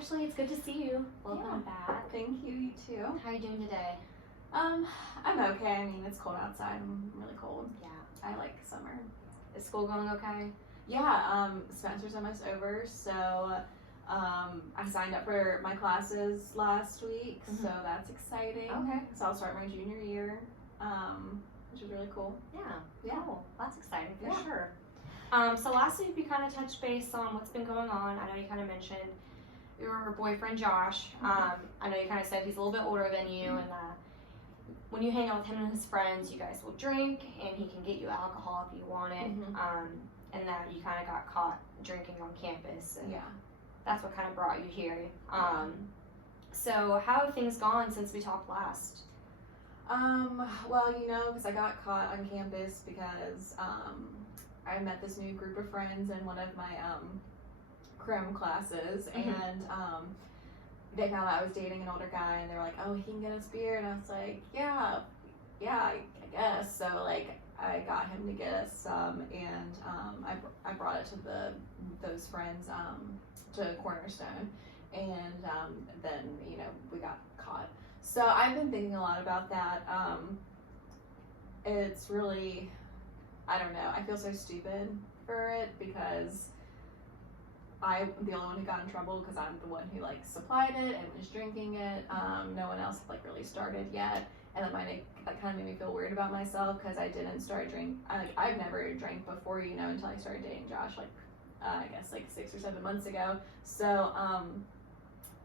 Ashley, it's good to see you. Welcome back. Thank you, you too. How are you doing today? I'm okay. I mean, it's cold outside. I'm really cold. Yeah. I like summer. Is school going okay? Yeah, semester's almost over, so I signed up for my classes last week, so that's exciting. Okay. So I'll start my junior year, which is really cool. Yeah. Cool. That's exciting for Yeah. sure. So last week we kind of touched base on what's been going on. I know you kind of mentioned your boyfriend Josh. I know you kind of said he's a little bit older than you, and when you hang out with him and his friends, you guys will drink, and he can get you alcohol if you want it. And that you kind of got caught drinking on campus. And that's what kind of brought you here. So how have things gone since we talked last? Well, because I got caught on campus because I met this new group of friends in one of my crim classes, and they found out I was dating an older guy, and they were like, "Oh, he can get us beer," and I was like, "Yeah, I guess." So like, I got him to get us some, and I brought it to those friends to Cornerstone, and then we got caught. So I've been thinking a lot about that. It's really, I don't know, I feel so stupid for it because I'm the only one who got in trouble because I'm the one who like supplied it and was drinking it. No one else had like really started yet, and that kind of made me feel weird about myself because I didn't start drinking. I've never drank before, until I started dating Josh, I guess 6 or 7 months ago. So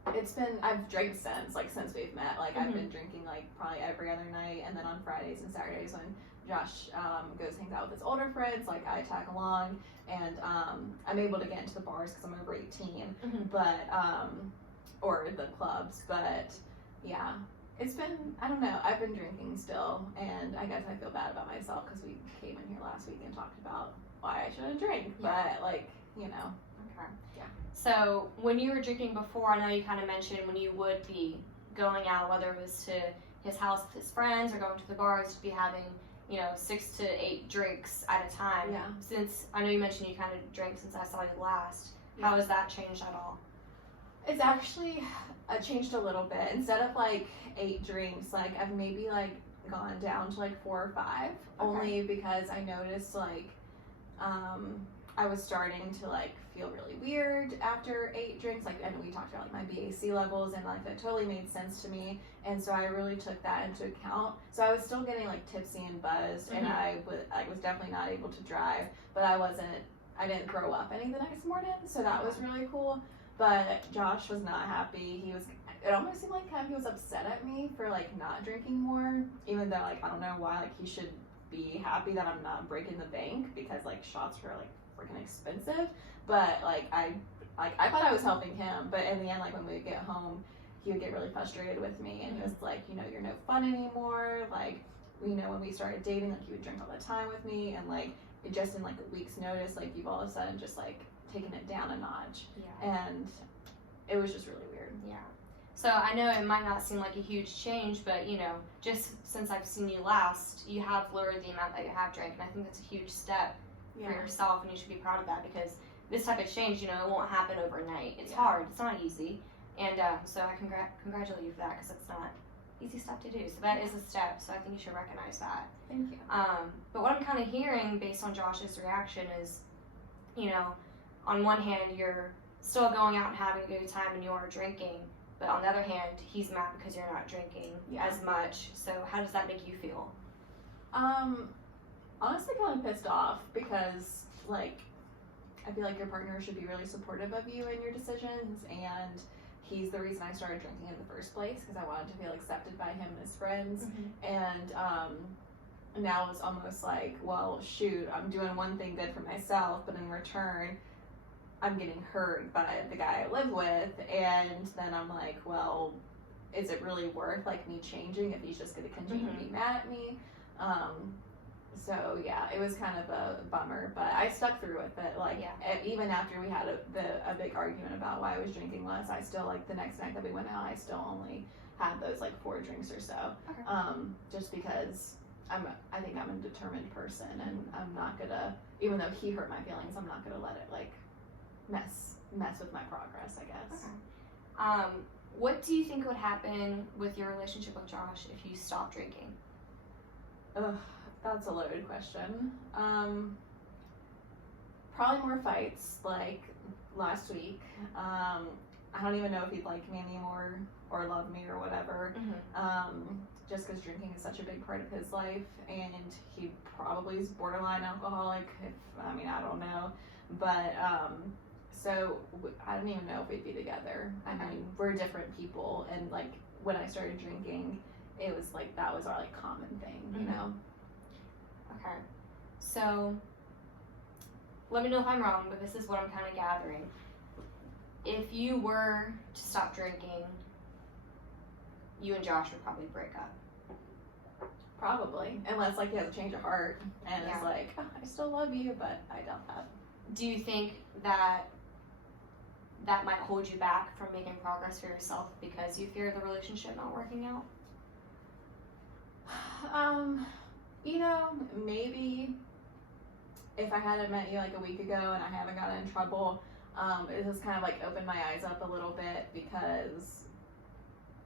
I've drank since we've met. I've been drinking probably every other night, and then on Fridays and Saturdays when Josh hangs out with his older friends, I tag along, and I'm able to get into the bars because I'm over 18, but or the clubs. But yeah, it's been, I don't know, I've been drinking still, and I guess I feel bad about myself because we came in here last week and talked about why I shouldn't drink, but Okay. Yeah. So when you were drinking before, I know you kind of mentioned when you would be going out, whether it was to his house with his friends or going to the bars, to be having 6 to 8 drinks at a time. Yeah. Since I know you mentioned you kind of drank since I saw you last, how has that changed at all? It's actually changed a little bit. Instead of 8 drinks, I've maybe gone down to 4 or 5, only because I noticed I was starting to feel really weird after 8 drinks. And we talked about my BAC levels, and that totally made sense to me. And so I really took that into account. So I was still getting tipsy and buzzed, and I was definitely not able to drive, but I didn't throw up any the next morning. So that was really cool. But Josh was not happy. It almost seemed he was upset at me for not drinking more, even though I don't know why he should be happy that I'm not breaking the bank, because shots are freaking expensive. But I thought I was helping him, but in the end, when we would get home, he would get really frustrated with me, and he was like, you're no fun anymore. When we started dating, he would drink all the time with me, and it just in a week's notice, you've all of a sudden just taken it down a notch. And it was just really weird. So I know it might not seem like a huge change, but just since I've seen you last, you have lowered the amount that you have drank, and I think that's a huge step for yourself, and you should be proud of that, because this type of change, it won't happen overnight. It's hard. It's not easy, and so I congratulate you for that, because it's not easy stuff to do. So that is a step. So I think you should recognize that. Thank you. But what I'm kind of hearing based on Josh's reaction is, on one hand, you're still going out and having a good time and you are drinking, but on the other hand, he's mad because you're not drinking as much. So how does that make you feel? Honestly, kind of pissed off, because I feel like your partner should be really supportive of you and your decisions, and he's the reason I started drinking in the first place, because I wanted to feel accepted by him and his friends. And now it's almost well, shoot, I'm doing one thing good for myself, but in return I'm getting hurt by the guy I live with, and then I'm well, is it really worth me changing if he's just going to continue to be mad at me? So yeah, it was kind of a bummer, but I stuck through with it. Even after we had a big argument about why I was drinking less, I still the next night that we went out, I still only had those 4 drinks or so. Just because I think I'm a determined person, and I'm not gonna, even though he hurt my feelings, I'm not gonna let it mess with my progress, I guess. What do you think would happen with your relationship with Josh if you stopped drinking? Ugh, that's a loaded question. Probably more fights, like last week. I don't even know if he'd like me anymore or love me or whatever. Just because drinking is such a big part of his life, and he probably is borderline alcoholic. I don't know, but so I don't even know if we'd be together. I mean, we're different people, and like when I started drinking, it was like that was our like common thing, you know. Okay, so let me know if I'm wrong, but this is what I'm kind of gathering. If you were to stop drinking, you and Josh would probably break up. Probably, unless like he has a change of heart and is like, oh, I still love you, but I doubt that. Do you think that that might hold you back from making progress for yourself because you fear the relationship not working out? Maybe if I hadn't met you like a week ago and I haven't gotten in trouble, it has kind of like opened my eyes up a little bit, because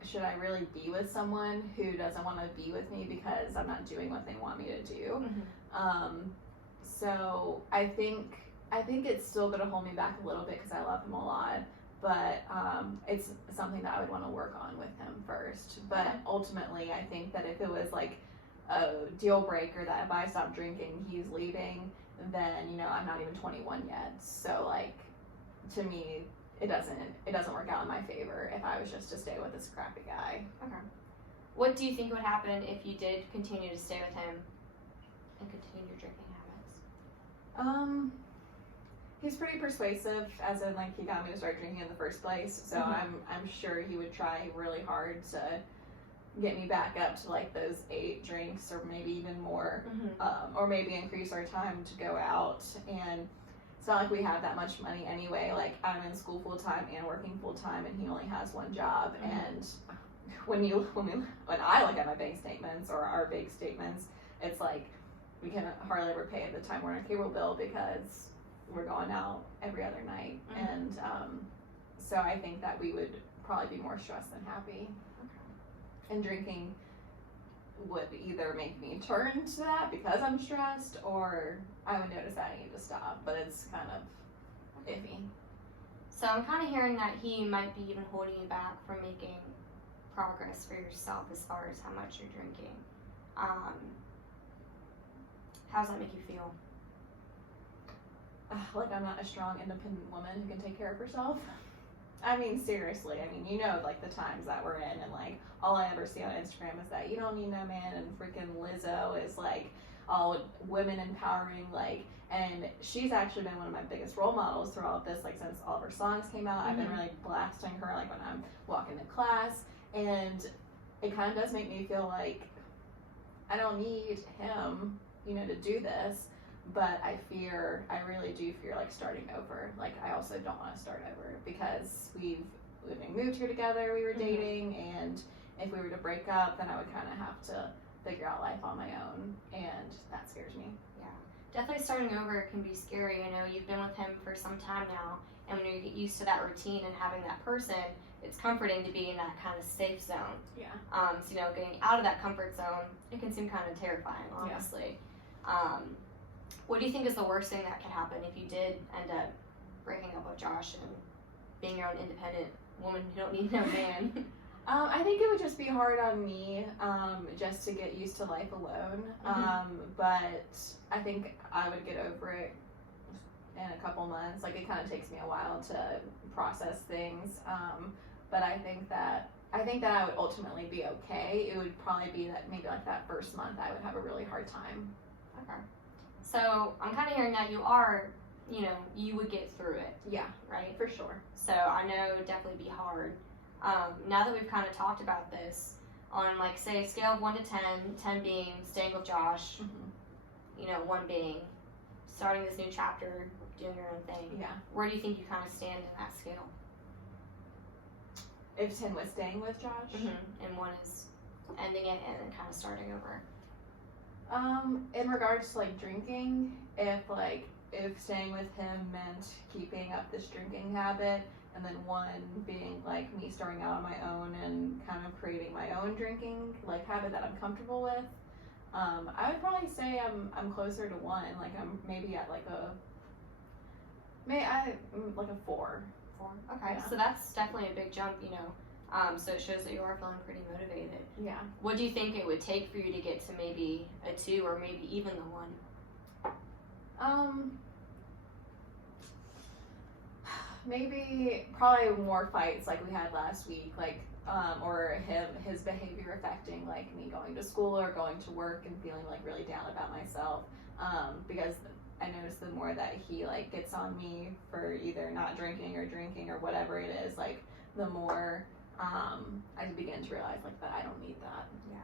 should I really be with someone who doesn't want to be with me because I'm not doing what they want me to do? So I think it's still going to hold me back a little bit because I love him a lot, but it's something that I would want to work on with him first. But ultimately, I think that if it was like a deal breaker that if I stop drinking, he's leaving, then I'm not even 21 yet. So like, to me, it doesn't work out in my favor if I was just to stay with this crappy guy. Okay. What do you think would happen if you did continue to stay with him and continue your drinking habits? He's pretty persuasive, as in like he got me to start drinking in the first place. So I'm sure he would try really hard to get me back up to like those 8 drinks or maybe even more, or maybe increase our time to go out. And it's not like we have that much money anyway. Like I'm in school full time and working full time, and he only has one job. And when I look at my bank statements or our bank statements, it's like we can hardly ever pay at the time we're on a cable bill because we're going out every other night. And so I think that we would probably be more stressed than happy. And drinking would either make me turn to that because I'm stressed, or I would notice that I need to stop, but it's kind of iffy. So I'm kind of hearing that he might be even holding you back from making progress for yourself as far as how much you're drinking. How does that make you feel? Like I'm not a strong, independent woman who can take care of herself. I mean, seriously, like the times that we're in, and like all I ever see on Instagram is that you don't need no man, and freaking Lizzo is like all women empowering, like, and she's actually been one of my biggest role models throughout this, like since all of her songs came out. I've been really blasting her like when I'm walking to class, and it kind of does make me feel like I don't need him, to do this. But I really do fear like starting over. Like I also don't want to start over because when we moved here together, we were dating, and if we were to break up, then I would kind of have to figure out life on my own, and that scares me. Yeah, definitely starting over can be scary. You've been with him for some time now, and when you get used to that routine and having that person, it's comforting to be in that kind of safe zone. Yeah. So getting out of that comfort zone, it can seem kind of terrifying, honestly. Yeah. What do you think is the worst thing that could happen if you did end up breaking up with Josh and being your own independent woman who don't need no man? I think it would just be hard on me, just to get used to life alone. But I think I would get over it in a couple months. Like it kind of takes me a while to process things. But I think that I would ultimately be okay. It would probably be that maybe like that first month I would have a really hard time. Okay. So I'm kind of hearing that you are, you would get through it. Yeah, right? For sure. So I know it would definitely be hard. Now that we've kind of talked about this, on like say a scale of 1 to 10, 10 being staying with Josh, 1 being starting this new chapter, doing your own thing. Yeah. Where do you think you kind of stand in that scale? If 10 was staying with Josh? And 1 is ending it and then kind of starting over. In regards to like drinking, if staying with him meant keeping up this drinking habit, and then one being like me starting out on my own and kind of creating my own drinking like habit that I'm comfortable with. I would probably say I'm closer to one. Like I'm maybe at like a 4. 4. Okay, Yeah. so that's definitely a big jump, you know. So it shows that you are feeling pretty motivated. Yeah. What do you think it would take for you to get to maybe a 2 or maybe even the 1? Maybe probably more fights like we had last week, like or his behavior affecting like me going to school or going to work and feeling like really down about myself, because I notice the more that he like gets on me for either not drinking or whatever it is, like the more I begin to realize like that I don't need that. Yeah.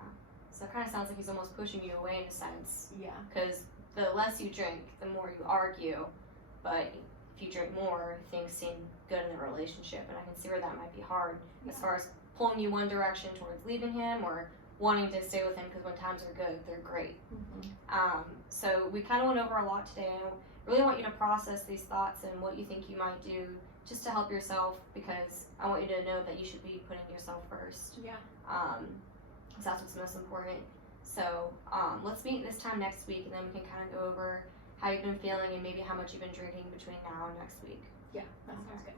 So it kind of sounds like he's almost pushing you away in a sense. Yeah. Because the less you drink, the more you argue. But if you drink more, things seem good in the relationship. And I can see where that might be hard as far as pulling you one direction towards leaving him or wanting to stay with him, because when times are good, they're great. Mm-hmm. So we kind of went over a lot today. I really want you to process these thoughts and what you think you might do just to help yourself, because I want you to know that you should be putting yourself first. Yeah. Because that's what's most important. So let's meet this time next week, and then we can kind of go over how you've been feeling and maybe how much you've been drinking between now and next week. Yeah, that sounds good.